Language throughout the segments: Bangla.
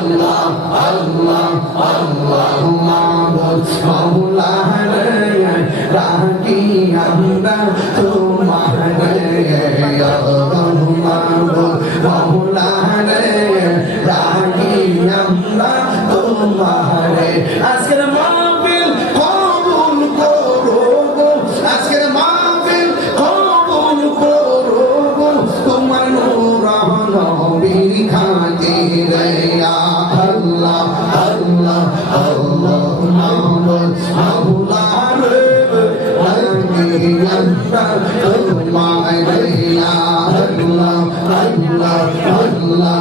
আল্লাহ আল্লাহ আল্লাহ মাবুদ মাওলা রে ডাকি আমরা তোমারে ইয়া মাবুদ মাওলা রে ডাকি আমরা তোমারে আজকের মাহফিল কবুল করো আজকের মাহফিল কবুল করো তোমার নূর নবীর খাতিরে ইয়া আল্লাহ আল্লাহ আল্লাহ মাবুদ মাওলা রে ডাকি আমরা তোমারে ইয়া আল্লাহ আল্লাহ আল্লাহ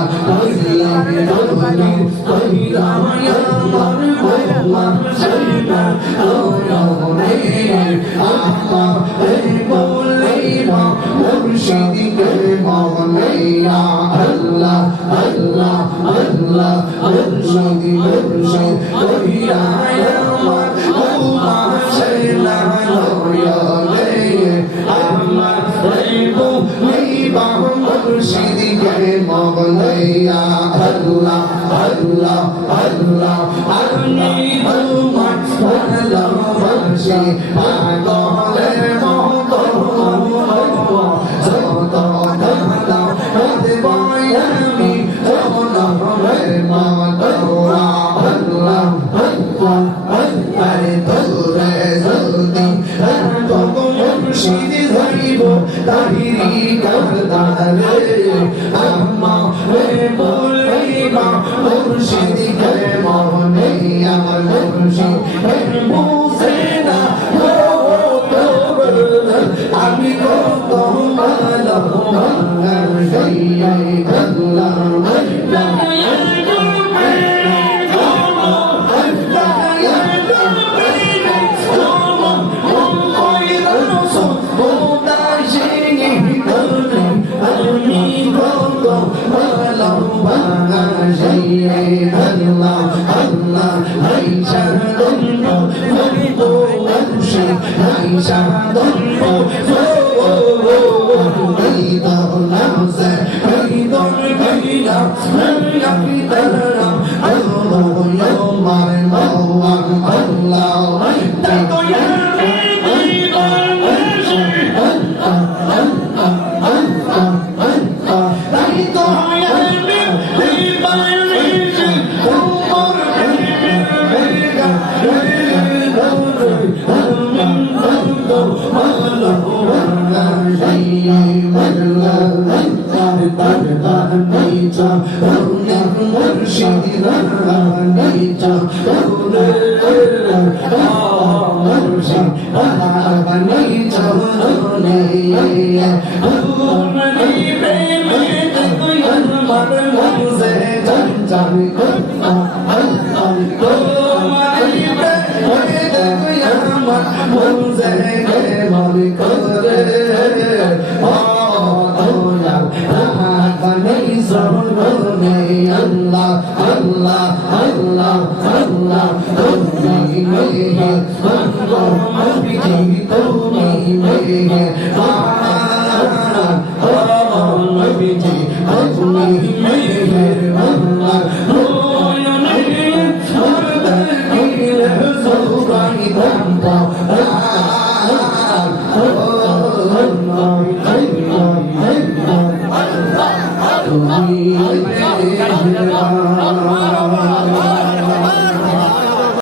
Allah Allah Allah আমি তোমার ভালোবাসি পাগলের মতো যত ভালো দেবো আমি তোমার মতো আল্লাহ আল্লাহ আরে তোরে যদি তবু মুর্শিদ ধরিব তাহিরি করদারে আম্মা রে বলিবা মুর্শিদ কে মনে আমার মুর্শিদ বুঝে না আমি কত ভালো ভাঙার গাইয়ে আল্লাহ আল্লাহ Allah Allah Aisha Donno Farido Anshi Aisha Donno Farido Namse Farido Farido Farido Allah Yomar Mawar Allah Tato Yami Allah Allah Allah Allah Tumi mehe Allah Mabiji Tumi mehe Allah Mabiji Tumi mehe Allah